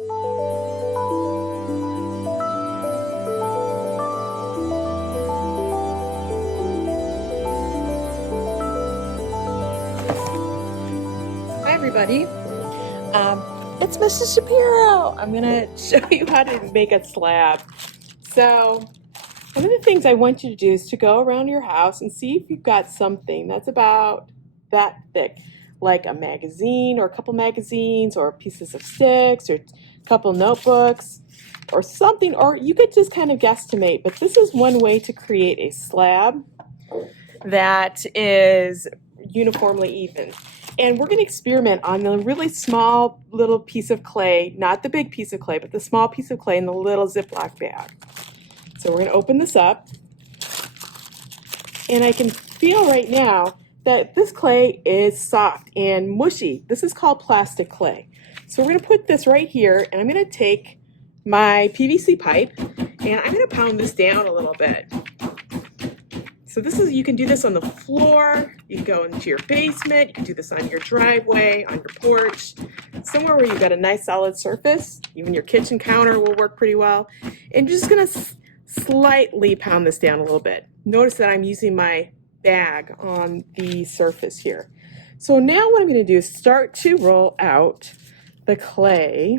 Hi everybody, it's Mrs. Shapiro. I'm gonna show you how to make a slab. So one of the things I want you to do is to go around your house and see if you've got something that's about that thick, like a magazine or a couple magazines or pieces of sticks or a couple notebooks or something, or you could just kind of guesstimate, but this is one way to create a slab that is uniformly even. And we're going to experiment on a really small little piece of clay, not the big piece of clay, but the small piece of clay in the little Ziploc bag. So we're going to open this up. And I can feel right now that this clay is soft and mushy. This is called plastic clay. So we're going to put this right here, and I'm going to take my PVC pipe, and I'm going to pound this down a little bit. So this is, you can do this on the floor, you can go into your basement, you can do this on your driveway, on your porch, somewhere where you've got a nice solid surface. Even your kitchen counter will work pretty well. And you're just gonna slightly pound this down a little bit. Notice that I'm using my bag on the surface here. So now what I'm gonna do is start to roll out the clay.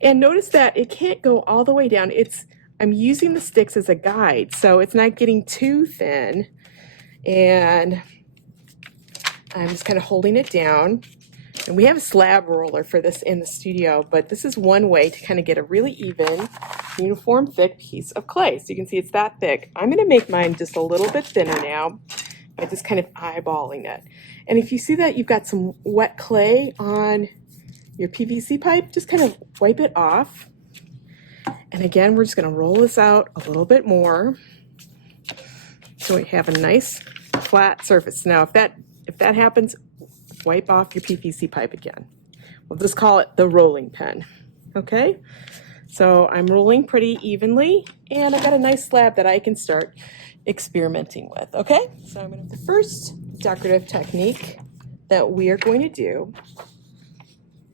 And notice that it can't go all the way down. I'm using the sticks as a guide, so it's not getting too thin. And I'm just kind of holding it down. And we have a slab roller for this in the studio, but this is one way to kind of get a really even, uniform, thick piece of clay. So you can see it's that thick. I'm going to make mine just a little bit thinner now by just kind of eyeballing it. And if you see that you've got some wet clay on your PVC pipe, just kind of wipe it off. And again, we're just going to roll this out a little bit more so we have a nice flat surface. Now, if that happens, wipe off your PVC pipe again. We'll just call it the rolling pin. Okay? So I'm rolling pretty evenly, and I got a nice slab that I can start experimenting with. Okay? So the first decorative technique that we are going to do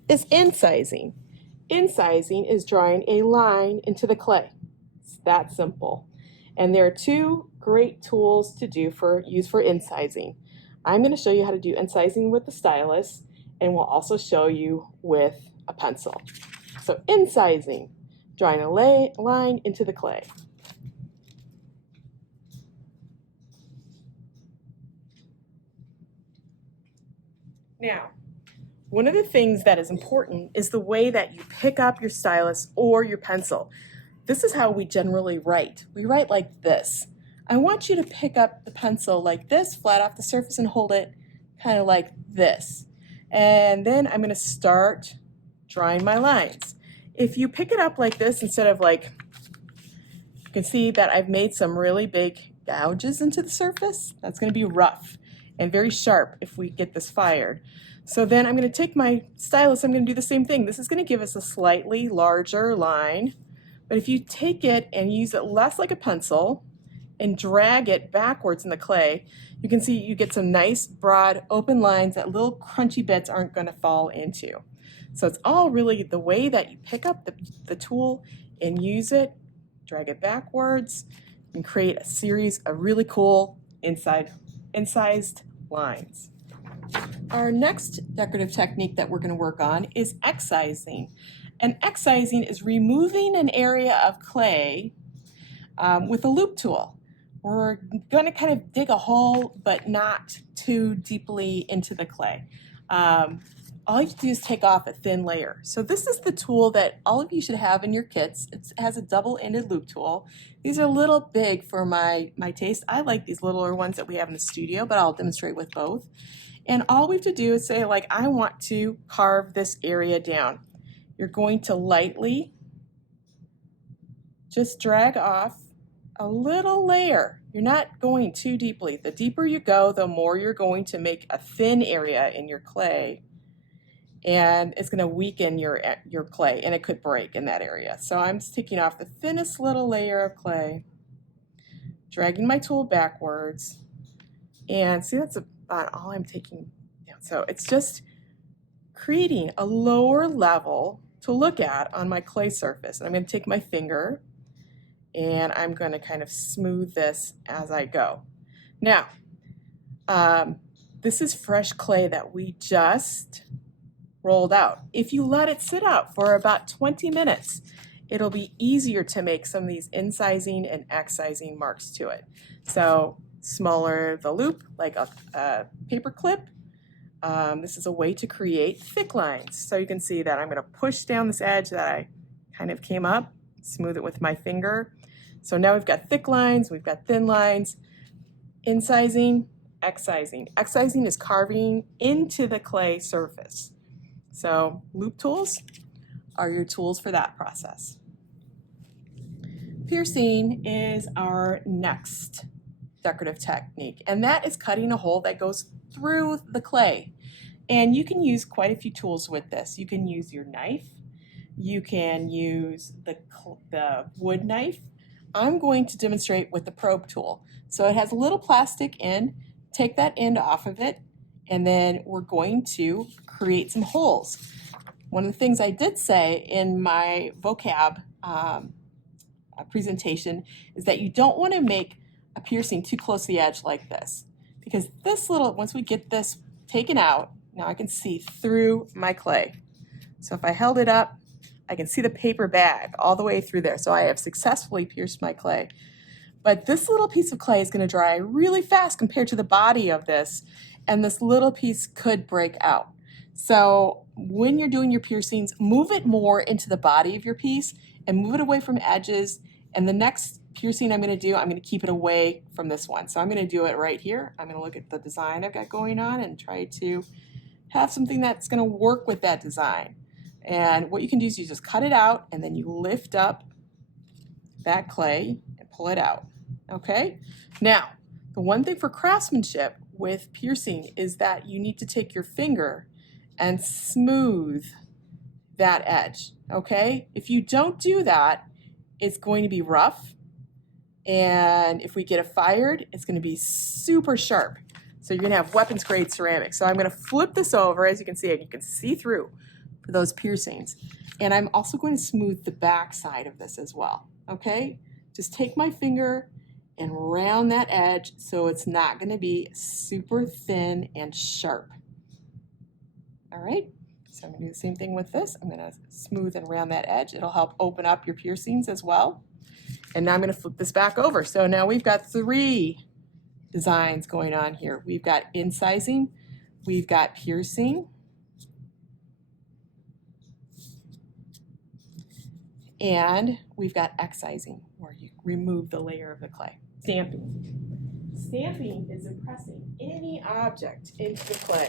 is incising. Incising is drawing a line into the clay. It's that simple. And there are two great tools to use for incising. I'm going to show you how to do incising with the stylus, and we'll also show you with a pencil. So incising, drawing a line into the clay. Now, one of the things that is important is the way that you pick up your stylus or your pencil. This is how we generally write. We write like this. I want you to pick up the pencil like this, flat off the surface, and hold it kind of like this. And then I'm going to start drawing my lines. If you pick it up like this instead of like, you can see that I've made some really big gouges into the surface. That's going to be rough and very sharp if we get this fired. So then I'm going to take my stylus, I'm going to do the same thing. This is going to give us a slightly larger line, but if you take it and use it less like a pencil and drag it backwards in the clay, you can see you get some nice broad open lines that little crunchy bits aren't going to fall into. So it's all really the way that you pick up the tool and use it, drag it backwards, and create a series of really cool incised lines. Our next decorative technique that we're going to work on is excising. And excising is removing an area of clay with a loop tool. We're going to kind of dig a hole, but not too deeply into the clay. All you have to do is take off a thin layer. So this is the tool that all of you should have in your kits. It has a double-ended loop tool. These are a little big for my taste. I like these littler ones that we have in the studio, but I'll demonstrate with both. And all we have to do is say, like, I want to carve this area down. You're going to lightly just drag off a little layer. You're not going too deeply. The deeper you go, the more you're going to make a thin area in your clay, and it's going to weaken your clay, and it could break in that area. So I'm just taking off the thinnest little layer of clay, dragging my tool backwards, and see, that's about all I'm taking down. So it's just creating a lower level to look at on my clay surface. And I'm going to take my finger and I'm going to kind of smooth this as I go. Now, this is fresh clay that we just rolled out. If you let it sit out for about 20 minutes, it'll be easier to make some of these incising and excising marks to it. So smaller the loop, like a paper clip. This is a way to create thick lines. So you can see that I'm going to push down this edge that I kind of came up, smooth it with my finger. So now we've got thick lines, we've got thin lines. Incising, excising. Excising is carving into the clay surface. So loop tools are your tools for that process. Piercing is our next decorative technique, and that is cutting a hole that goes through the clay. And you can use quite a few tools with this. You can use your knife, you can use the wood knife. I'm going to demonstrate with the probe tool. So it has a little plastic end. Take that end off of it, and then we're going to create some holes. One of the things I did say in my vocab presentation is that you don't want to make a piercing too close to the edge like this, because this little, once we get this taken out, now I can see through my clay. So if I held it up, I can see the paper bag all the way through there. So I have successfully pierced my clay. But this little piece of clay is going to dry really fast compared to the body of this, and this little piece could break out. So when you're doing your piercings, move it more into the body of your piece and move it away from edges. And the next piercing I'm going to do, I'm going to keep it away from this one. So I'm going to do it right here. I'm going to look at the design I've got going on and try to have something that's going to work with that design. And what you can do is you just cut it out and then you lift up that clay and pull it out. Okay? Now, the one thing for craftsmanship with piercing is that you need to take your finger and smooth that edge. Okay? If you don't do that, it's going to be rough. And if we get it fired, it's going to be super sharp. So you're going to have weapons grade ceramics. So I'm going to flip this over. As you can see through for those piercings. And I'm also going to smooth the back side of this as well. Okay? Just take my finger and round that edge so it's not going to be super thin and sharp. All right? So I'm going to do the same thing with this. I'm going to smooth and round that edge. It'll help open up your piercings as well. And now I'm going to flip this back over. So now we've got 3 designs going on here. We've got incising, we've got piercing, and we've got excising, where you remove the layer of the clay. Stamping. Stamping is impressing any object into the clay.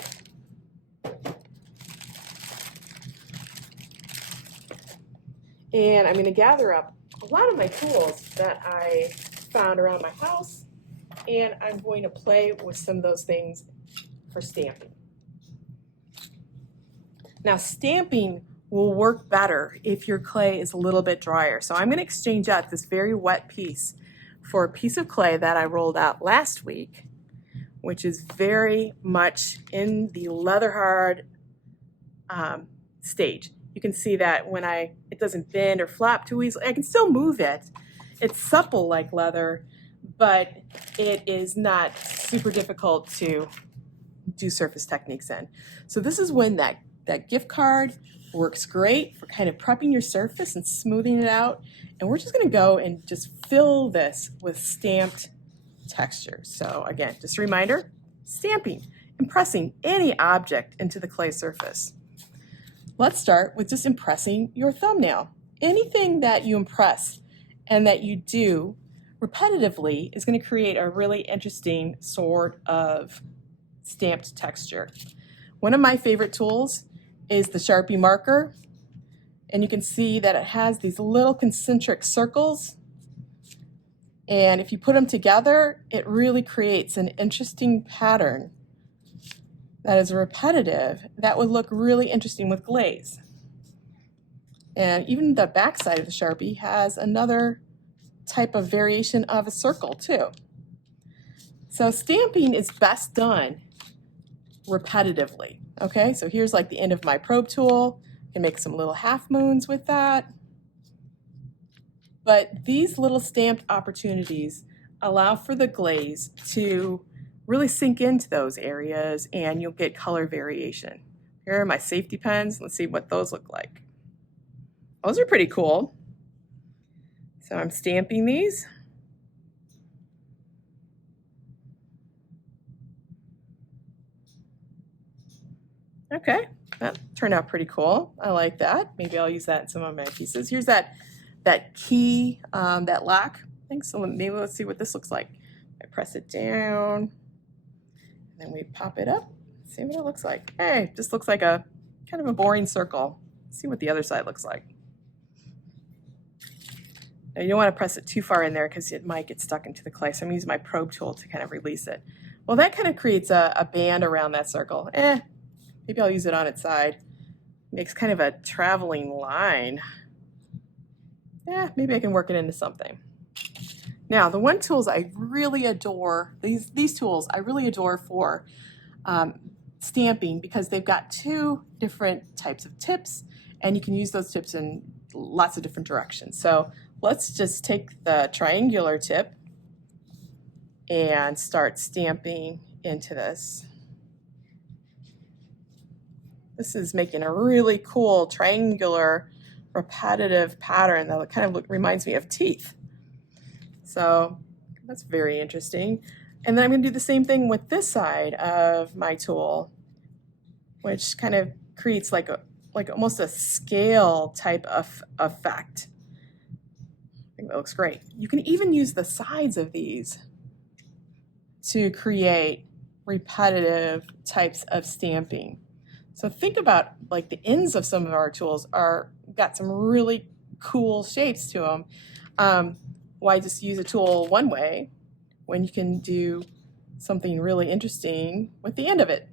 And I'm going to gather up a lot of my tools that I found around my house, and I'm going to play with some of those things for stamping. Now, stamping will work better if your clay is a little bit drier. So I'm going to exchange out this very wet piece for a piece of clay that I rolled out last week, which is very much in the leather hard stage. You can see that when it doesn't bend or flap too easily. I can still move it. It's supple like leather, but it is not super difficult to do surface techniques in. So this is when that gift card works great for kind of prepping your surface and smoothing it out. And we're just going to go and just fill this with stamped texture. So again, just a reminder, stamping, impressing any object into the clay surface. Let's start with just impressing your thumbnail. Anything that you impress and that you do repetitively is going to create a really interesting sort of stamped texture. One of my favorite tools is the Sharpie marker, and you can see that it has these little concentric circles, and if you put them together, it really creates an interesting pattern that is repetitive that would look really interesting with glaze. And even the back side of the Sharpie has another type of variation of a circle too. So stamping is best done repetitively. Okay, so here's like the end of my probe tool. can make some little half moons with that. But these little stamped opportunities allow for the glaze to really sink into those areas, and you'll get color variation. Here are my safety pens. Let's see what those look like. Those are pretty cool. So I'm stamping these. Okay, that turned out pretty cool. I like that. Maybe I'll use that in some of my pieces. Here's that key, that lock thing. So maybe let's see what this looks like. I press it down, and then we pop it up. See what it looks like. Hey, just looks like a kind of a boring circle. Let's see what the other side looks like. Now you don't want to press it too far in there because it might get stuck into the clay. So I'm using my probe tool to kind of release it. Well, that kind of creates a band around that circle. Maybe I'll use it on its side. Makes kind of a traveling line. Maybe I can work it into something. Now, the one tools I really adore, these tools I really adore for stamping, because they've got two different types of tips, and you can use those tips in lots of different directions. So let's just take the triangular tip and start stamping into this. This is making a really cool triangular repetitive pattern that kind of reminds me of teeth. So that's very interesting. And then I'm going to do the same thing with this side of my tool, which kind of creates like almost a scale type of effect. I think that looks great. You can even use the sides of these to create repetitive types of stamping. So think about like the ends of some of our tools got some really cool shapes to them. Why just use a tool one way when you can do something really interesting with the end of it?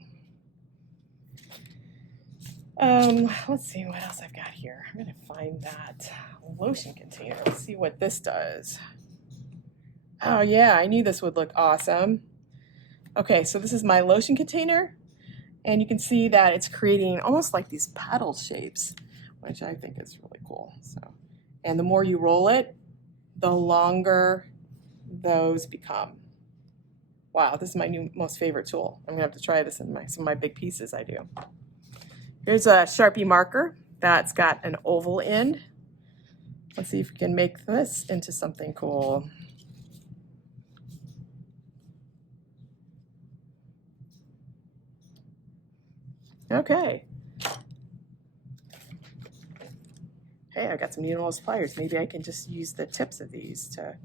Let's see what else I've got here. I'm going to find that lotion container. Let's see what this does. Oh yeah, I knew this would look awesome. Okay, so this is my lotion container, and you can see that it's creating almost like these petal shapes, which I think is really cool. So, and the more you roll it, the longer those become. Wow, this is my new most favorite tool. I'm gonna have to try this in some of my big pieces I do. Here's a Sharpie marker that's got an oval end. Let's see if we can make this into something cool. Okay. Hey, I got some needle pliers. Maybe I can just use the tips of these to...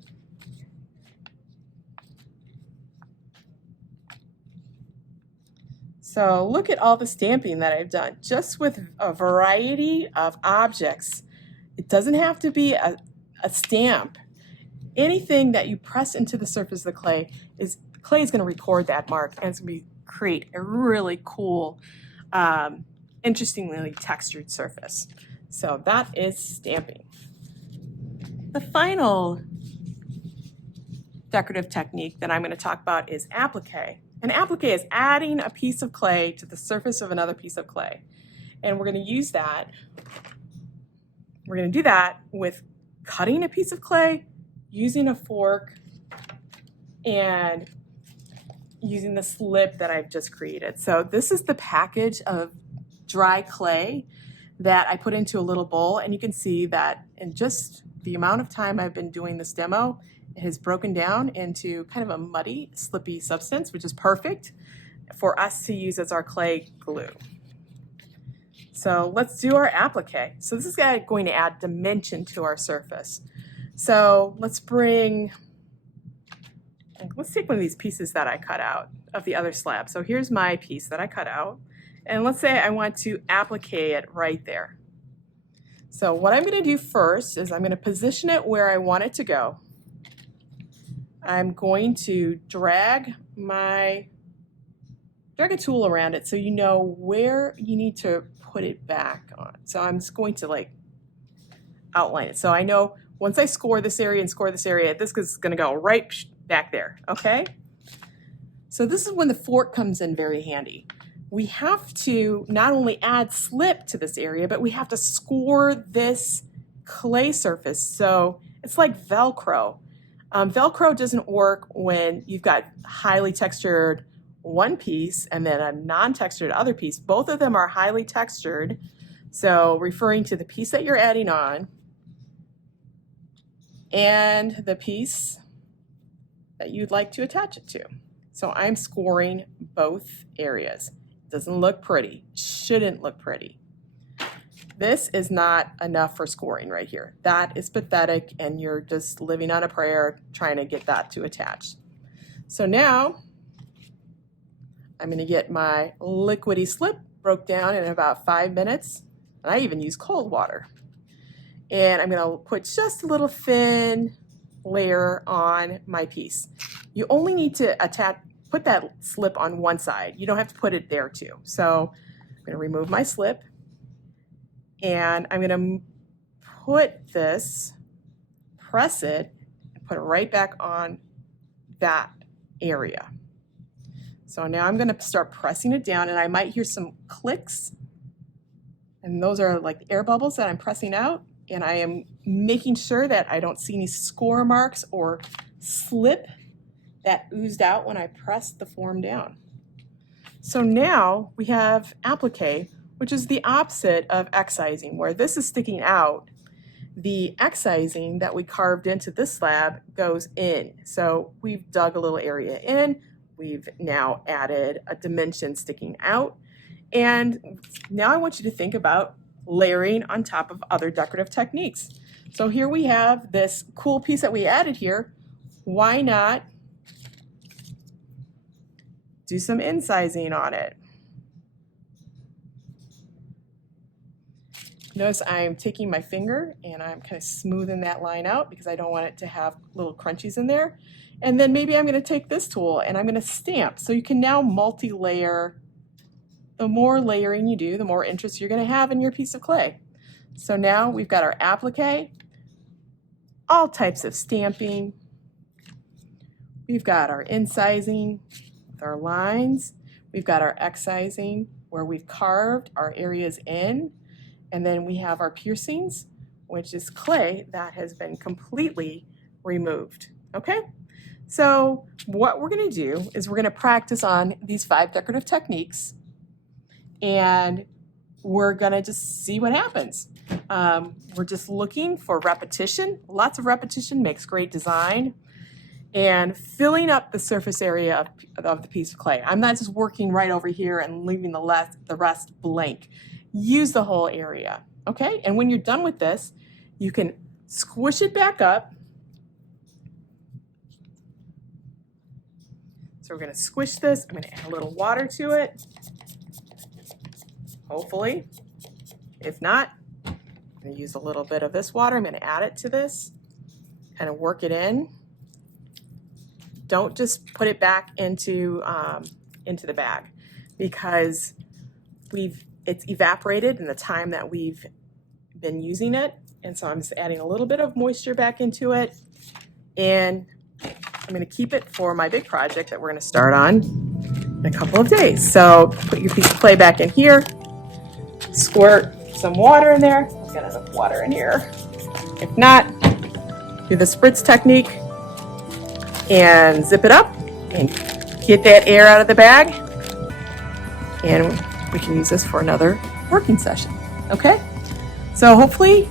So look at all the stamping that I've done, just with a variety of objects. It doesn't have to be a stamp. Anything that you press into the surface of the clay is going to record that mark, and it's going to create a really cool, interestingly textured surface. So that is stamping. The final decorative technique that I'm going to talk about is applique. And applique is adding a piece of clay to the surface of another piece of clay. And we're going to use that. We're going to do that with cutting a piece of clay, using a fork, and using the slip that I've just created. So this is the package of dry clay that I put into a little bowl, and you can see that in just the amount of time I've been doing this demo, it has broken down into kind of a muddy, slippy substance, which is perfect for us to use as our clay glue. So let's do our applique. So this is going to add dimension to our surface. So let's take one of these pieces that I cut out of the other slab. So here's my piece that I cut out. And let's say I want to applique it right there. So what I'm going to do first is I'm going to position it where I want it to go. I'm going to drag a tool around it so you know where you need to put it back on. So I'm just going to like outline it. So I know once I score this area and score this area, this is going to go right back there, okay? So this is when the fork comes in very handy. we have to not only add slip to this area, but we have to score this clay surface. So it's like Velcro. Velcro doesn't work when you've got highly textured one piece and then a non-textured other piece. Both of them are highly textured, so referring to the piece that you're adding on and the piece that you'd like to attach it to. So I'm scoring both areas. Doesn't look pretty, shouldn't look pretty. This is not enough for scoring right here. That is pathetic, and you're just living on a prayer trying to get that to attach. So now I'm going to get my liquidy slip broke down in about 5 minutes, and I even use cold water. And I'm going to put just a little thin layer on my piece. You only need to put that slip on one side. You don't have to put it there too. So I'm going to remove my slip, and I'm going to put this, press it, and put it right back on that area. So now I'm going to start pressing it down, and I might hear some clicks, and those are like air bubbles that I'm pressing out, and I am making sure that I don't see any score marks or slip that oozed out when I pressed the form down. So now we have applique, which is the opposite of excising, where this is sticking out. The excising that we carved into this slab goes in. So we've dug a little area in, we've now added a dimension sticking out, and now I want you to think about layering on top of other decorative techniques. So here we have this cool piece that we added here. Why not do some incising on it? Notice I'm taking my finger and I'm kind of smoothing that line out because I don't want it to have little crunchies in there. And then maybe I'm going to take this tool and I'm going to stamp. So you can now multi-layer. The more layering you do, the more interest you're going to have in your piece of clay. So now we've got our applique, all types of stamping. We've got our incising with our lines. We've got our excising where we've carved our areas in. And then we have our piercings, which is clay that has been completely removed. Okay? So what we're going to do is we're going to practice on these 5 decorative techniques, and we're going to just see what happens. We're just looking for repetition. Lots of repetition makes great design. And filling up the surface area of the piece of clay. I'm not just working right over here and leaving the rest blank. Use the whole area, okay? And when you're done with this, you can squish it back up. So we're going to squish this. I'm going to add a little water to it, hopefully. If not, I'm going to use a little bit of this water. I'm going to add it to this, kind of work it in. Don't just put it back into the bag, because it's evaporated in the time that we've been using it. And so I'm just adding a little bit of moisture back into it. And I'm going to keep it for my big project that we're going to start on in a couple of days. So put your piece of clay back in here, squirt some water in there. I've got enough water in here. If not, do the spritz technique and zip it up and get that air out of the bag. And we can use this for another working session. Okay? So hopefully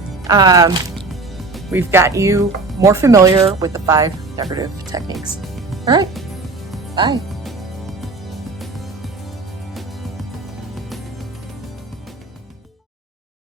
we've got you more familiar with the 5 decorative techniques. All right, bye.